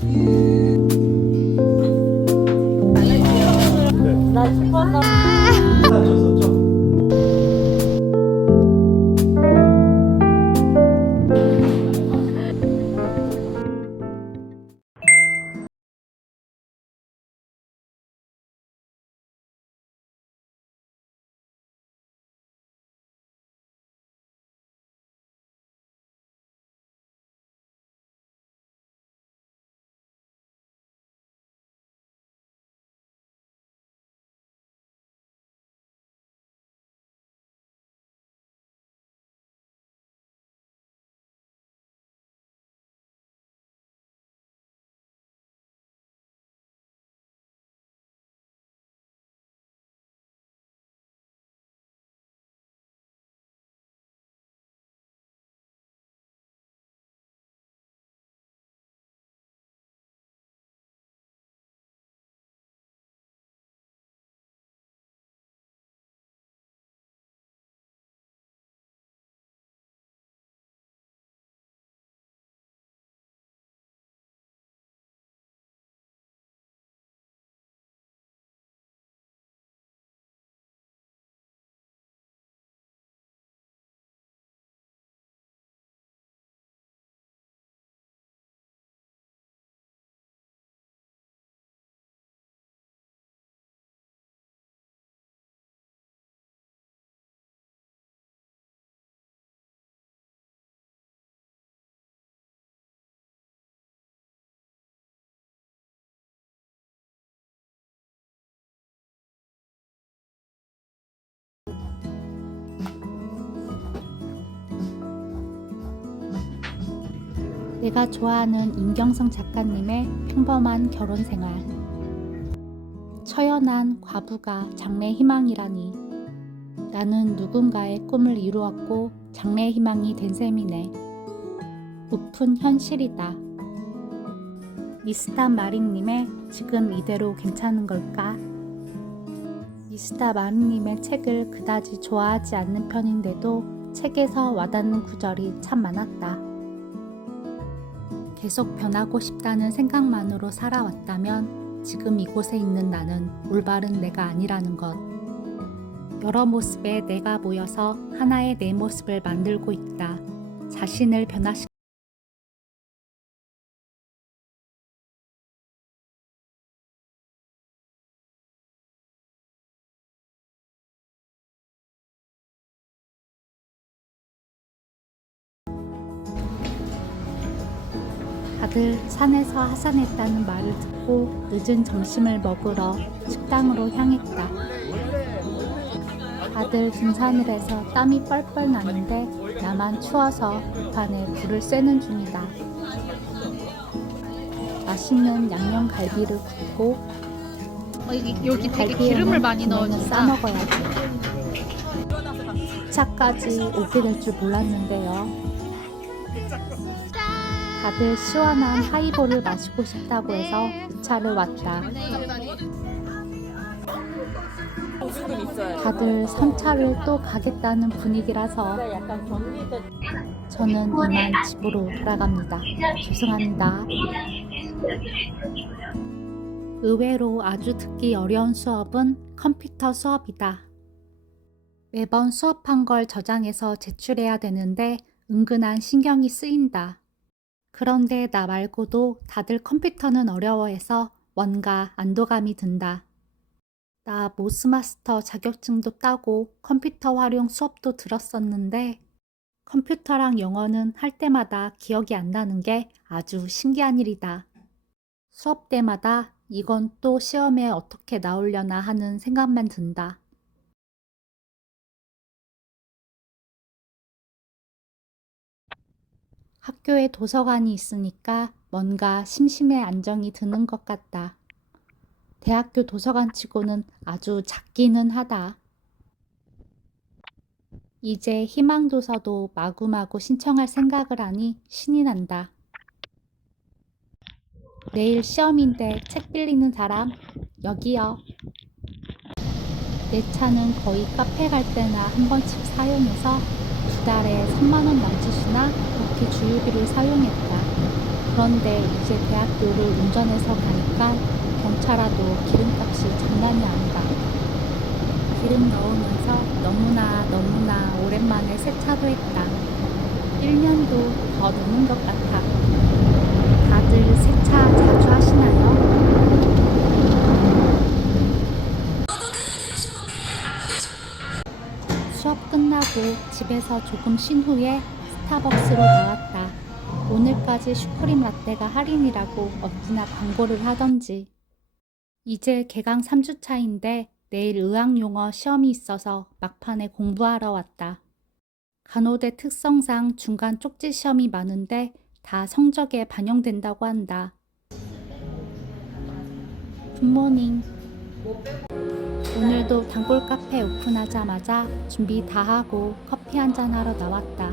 나 내가 좋아하는 임경성 작가님의 평범한 결혼 생활. 처연한 과부가 장래 희망이라니. 나는 누군가의 꿈을 이루었고 장래 희망이 된 셈이네. 우픈 현실이다. 미스터 마린님의 지금 이대로 괜찮은 걸까? 미스터 마린님의 책을 그다지 좋아하지 않는 편인데도 책에서 와닿는 구절이 참 많았다. 계속 변하고 싶다는 생각만으로 살아왔다면 지금 이곳에 있는 나는 올바른 내가 아니라는 것. 여러 모습의 내가 모여서 하나의 내 모습을 만들고 있다. 자신을 변화시 다 산에서 하산했다는 말을 듣고 늦은 점심을 먹으러 식당으로 향했다. 다들 등산을 해서 땀이 뻘뻘 나는데 나만 추워서 불판에 불을 쐬는 중이다. 맛있는 양념 갈비를 굽고 어, 여기, 여기 되게 기름을 많이 분명히 넣어준다. 싸 먹어야지. 차까지 오게 될 줄 몰랐는데요. 다들 시원한 하이볼을 마시고 싶다고 해서 이 차를 왔다. 있어요. 다들 3차를 또 가겠다는 분위기라서 저는 이만 집으로 돌아갑니다. 죄송합니다. 의외로 아주 듣기 어려운 수업은 컴퓨터 수업이다. 매번 수업한 걸 저장해서 제출해야 되는데 은근한 신경이 쓰인다. 그런데 나 말고도 다들 컴퓨터는 어려워해서 뭔가 안도감이 든다. 나 모스마스터 자격증도 따고 컴퓨터 활용 수업도 들었었는데 컴퓨터랑 영어는 할 때마다 기억이 안 나는 게 아주 신기한 일이다. 수업 때마다 이건 또 시험에 어떻게 나오려나 하는 생각만 든다. 학교에 도서관이 있으니까 뭔가 심심해 안정이 드는 것 같다. 대학교 도서관 치고는 아주 작기는 하다. 이제 희망도서도 마구마구 신청할 생각을 하니 신이 난다. 내일 시험인데 책 빌리는 사람 여기요. 내 차는 거의 카페 갈 때나 한 번씩 사용해서 두 달에 3만 원 남짓이나 그렇게 주유비를 사용했다. 그런데 이제 대학교를 운전해서 가니까 경차라도 기름값이 장난이 아니다. 기름 넣으면서 너무나 너무나 오랜만에 세차도 했다. 1년도 더 넘은 것 같아. 다들 세차 집에서 조금 쉰 후에 스타벅스로 나왔다. 오늘까지 슈크림 라떼가 할인이라고 어찌나 광고를 하던지. 이제 개강 3주 차인데 내일 의학용어 시험이 있어서 막판에 공부하러 왔다. 간호대 특성상 중간 쪽지 시험이 많은데 다 성적에 반영된다고 한다. 굿모닝. 오늘도 단골 카페 오픈하자마자 준비 다 하고 커피 한잔 하러 나왔다.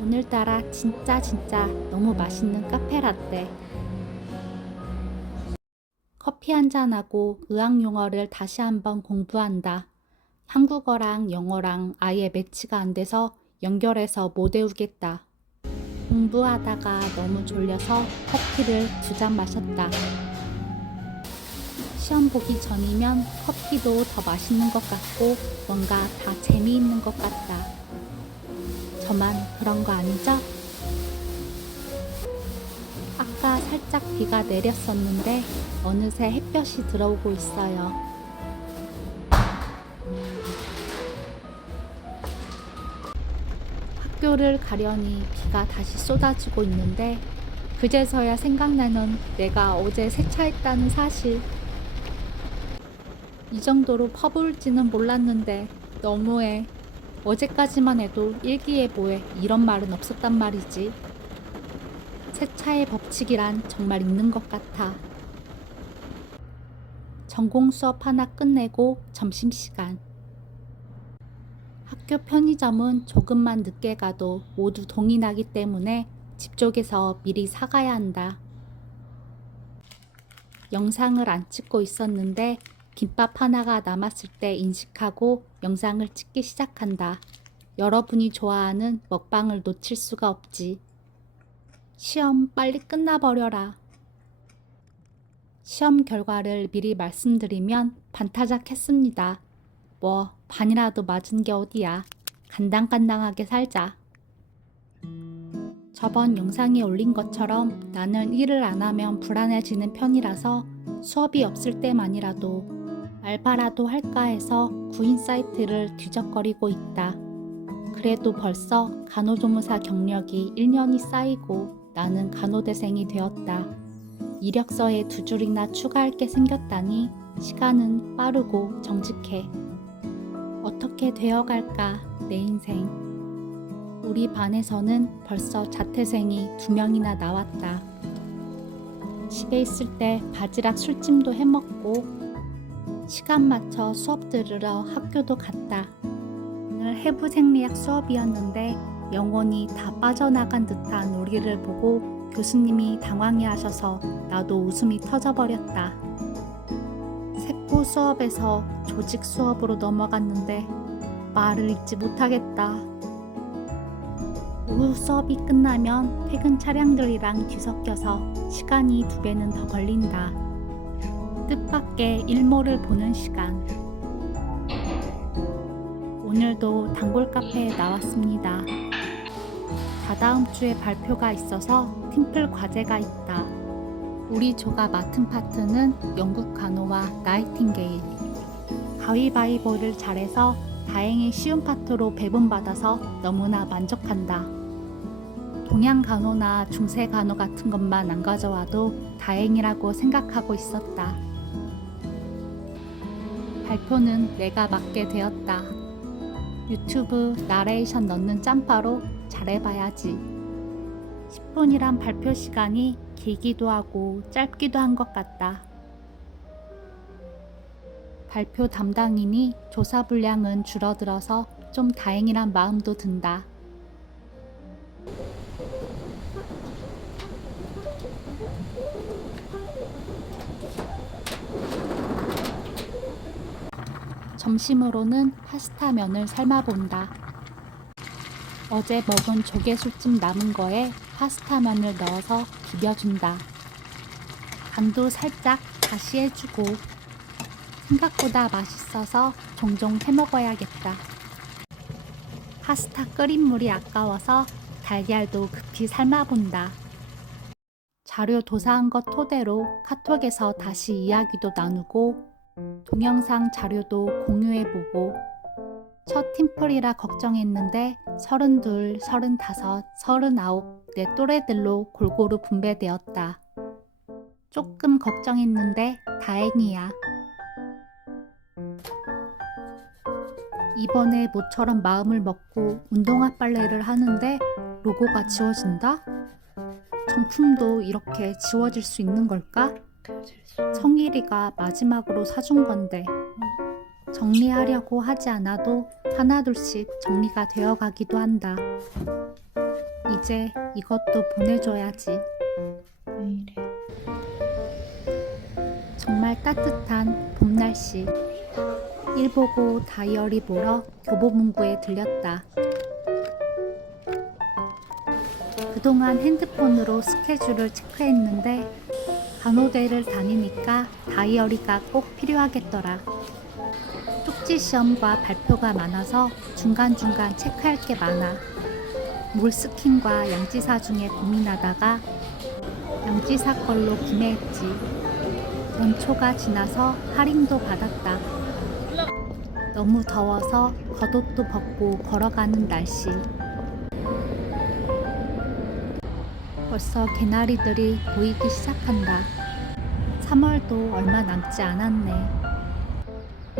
오늘따라 진짜 진짜 너무 맛있는 카페 라떼. 커피 한잔 하고 의학 용어를 다시 한번 공부한다. 한국어랑 영어랑 아예 매치가 안 돼서 연결해서 못 외우겠다. 공부하다가 너무 졸려서 커피를 두 잔 마셨다. 시험 보기 전이면 커피도 더 맛있는 것 같고 뭔가 다 재미있는 것 같다. 저만 그런 거 아니죠? 아까 살짝 비가 내렸었는데 어느새 햇볕이 들어오고 있어요. 학교를 가려니 비가 다시 쏟아지고 있는데 그제서야 생각나는 내가 어제 세차했다는 사실. 이 정도로 퍼부을지는 몰랐는데 너무해. 어제까지만 해도 일기예보에 이런 말은 없었단 말이지. 세차의 법칙이란 정말 있는 것 같아. 전공 수업 하나 끝내고 점심시간. 학교 편의점은 조금만 늦게 가도 모두 동인하기 때문에 집 쪽에서 미리 사가야 한다. 영상을 안 찍고 있었는데 김밥 하나가 남았을 때 인식하고 영상을 찍기 시작한다. 여러분이 좋아하는 먹방을 놓칠 수가 없지. 시험 빨리 끝나버려라. 시험 결과를 미리 말씀드리면 반타작 했습니다. 뭐 반이라도 맞은 게 어디야. 간당간당하게 살자. 저번 영상에 올린 것처럼 나는 일을 안 하면 불안해지는 편이라서 수업이 없을 때만이라도 알바라도 할까 해서 구인 사이트를 뒤적거리고 있다. 그래도 벌써 간호조무사 경력이 1년이 쌓이고 나는 간호대생이 되었다. 이력서에 두 줄이나 추가할 게 생겼다니 시간은 빠르고 정직해. 어떻게 되어갈까 내 인생. 우리 반에서는 벌써 자퇴생이 두 명이나 나왔다. 집에 있을 때 바지락 술찜도 해먹고 시간 맞춰 수업 들으러 학교도 갔다. 오늘 해부 생리학 수업이었는데 영혼이 다 빠져나간 듯한 우리를 보고 교수님이 당황해 하셔서 나도 웃음이 터져버렸다. 세포 수업에서 조직 수업으로 넘어갔는데 말을 잊지 못하겠다. 오후 수업이 끝나면 퇴근 차량들이랑 뒤섞여서 시간이 두 배는 더 걸린다. 뜻밖의 일몰을 보는 시간. 오늘도 단골 카페에 나왔습니다. 다다음 주에 발표가 있어서 팀플 과제가 있다. 우리 조가 맡은 파트는 영국 간호와 나이팅게일. 가위바위보를 잘해서 다행히 쉬운 파트로 배분받아서 너무나 만족한다. 동양 간호나 중세 간호 같은 것만 안 가져와도 다행이라고 생각하고 있었다. 발표는 내가 맡게 되었다. 유튜브 나레이션 넣는 짬바로 잘해봐야지. 10분이란 발표 시간이 길기도 하고 짧기도 한 것 같다. 발표 담당이니 조사 분량은 줄어들어서 좀 다행이란 마음도 든다. 점심으로는 파스타 면을 삶아본다. 어제 먹은 조개술집 남은 거에 파스타만을 넣어서 비벼준다. 간도 살짝 다시 해주고 생각보다 맛있어서 종종 해 먹어야겠다. 파스타 끓인 물이 아까워서 달걀도 급히 삶아본다. 자료 도사한 것 토대로 카톡에서 다시 이야기도 나누고 동영상 자료도 공유해보고 첫 팀플이라 걱정했는데 서른둘, 서른다섯, 서른아홉 내 또래들로 골고루 분배되었다. 조금 걱정했는데 다행이야. 이번에 모처럼 마음을 먹고 운동화 빨래를 하는데 로고가 지워진다? 정품도 이렇게 지워질 수 있는 걸까? 성일이가 마지막으로 사준 건데 정리하려고 하지 않아도 하나둘씩 정리가 되어 가기도 한다. 이제 이것도 보내줘야지. 정말 따뜻한 봄 날씨. 일 보고 다이어리 보러 교보문고에 들렸다. 그동안 핸드폰으로 스케줄을 체크했는데 간호대를 다니니까 다이어리가 꼭 필요하겠더라. 쪽지 시험과 발표가 많아서 중간중간 체크할 게 많아. 몰스킨과 양지사 중에 고민하다가 양지사 걸로 구매했지. 연초가 지나서 할인도 받았다. 너무 더워서 겉옷도 벗고 걸어가는 날씨. 벌써 개나리들이 보이기 시작한다. 3월도 얼마 남지 않았네.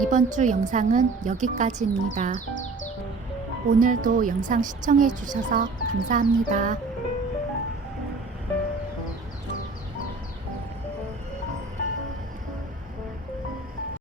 이번 주 영상은 여기까지입니다. 오늘도 영상 시청해 주셔서 감사합니다.